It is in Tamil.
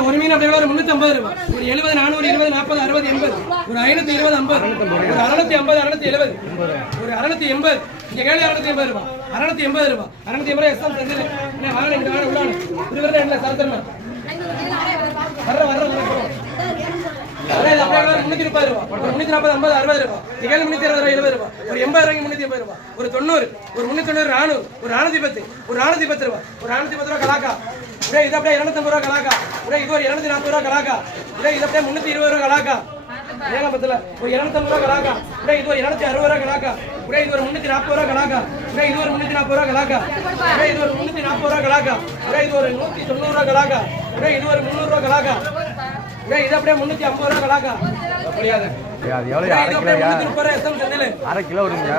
ஒரு மீன் அப்படியே ஒரு 350 ரூபாய், ஒரு 70, 400, 20, 40, 60, 80, ஒரு 520, 50, ஒரு 650, 670, ஒரு 680. இங்க கேள்வி 680 ரூபாய், 680 ரூபாய், 680 எஸ்எம் செஞ்சு வாங்க இங்க வாங்க உள்ளான இருவரே என்ன சரத்தர்மா வர்ற 330 ரூபாய், ஒரு 340, 50, 60 ரூபாய், கேள்வி 360, 70 ரூபாய், ஒரு 80 ரூபாய்க்கு 380 ரூபாய், ஒரு 90, ஒரு 390, 400, ஒரு 410, ஒரு 410 ரூபாய், ஒரு 410 ரூபாய் கலாக்கா. இது அப்படியே 250 ரூபாய் கலாக்கா. இது ஒரு 240 ரூபாய் கலாக்கா. இது அப்படியே 320 ரூபாய் கலாக்கா. ஏகம் பத்தல ஒரு 250 ரூபாய் கலாக்கா. இது ஒரு 260 ரூபாய் கலாக்கா. இது ஒரு 340 ரூபாய் கலாக்கா. இது ஒரு 340 ரூபாய் கலாக்கா. இது ஒரு 340 ரூபாய் கலாக்கா. இது ஒரு 190 ரூபாய் கலாக்கா. இது ஒரு 300 ரூபாய் கலாக்கா. இது அப்படியே 350 ரூபாய் கலாக்கா. முடியாது. அது எவ்வளவு? 1 கிலோ வருங்க.